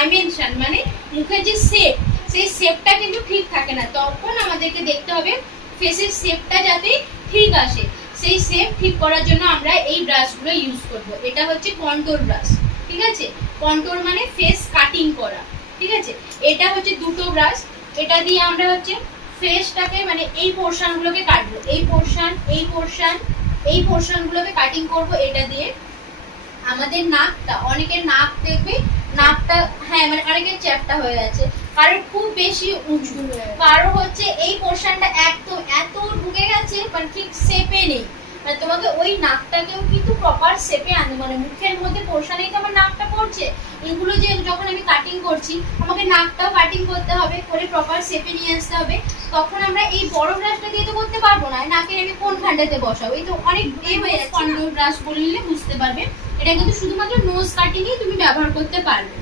Dimension মানে মুখের যে শেপ, সেই শেপটা কিন্তু ঠিক থাকে না। তখন আমাদেরকে দেখতে হবে ফেসের শেপটা যাতে ঠিক আসে। সেই শেপ ঠিক করার জন্য আমরা এই ব্রাশগুলো ইউজ করব। এটা হচ্ছে কন্ট্রোল ব্রাশ, ঠিক আছে। কন্ট্রোল মানে ফেস কাটিং করা, ঠিক আছে। এটা হচ্ছে দুটো ব্রাশ, এটা দিয়ে আমরা হচ্ছে ফেসটাকে মানে এই পোর্শনগুলোকে কাটবো, এই পোর্শন, এই পোর্শন, এই পোর্শনগুলোকে কাটিং করব এটা দিয়ে। আমাদের নাকটা, অনেকের নাক দেখবে নাকটা হ্যাঁ মানে অনেকের চ্যাপটা হয়ে আছে, কারোর খুব বেশি উঁচু, কারো হচ্ছে এই পোর্শনটা একদম এত ঢুকে গেছে মানে ঠিক শেপে নেই। মানে তোমাকে ওই নাকটাকেও কিন্তু প্রপার শেপে আনতে, মানে মুখের মধ্যে পোর্শনেই তো আমার নাকটা পড়ছে, এগুলো যে যখন আমি কাটিং করছি আমাকে নাকটাও কাটিং করতে হবে, করে প্রপার শেপে নিয়ে আসতে হবে। তখন আমরা এই বড় ব্রাশটা দিয়ে তো করতে পারবো না, নাকের আমি কোন খান্ডাতে বসাবো, এই তো অনেক এ হয়ে যাচ্ছে। কন্ট্রোল ব্রাশ বললে বুঝতে পারবে, এটা কিন্তু শুধুমাত্র নোজ কাটিংই তুমি ব্যবহার করতে পারবে।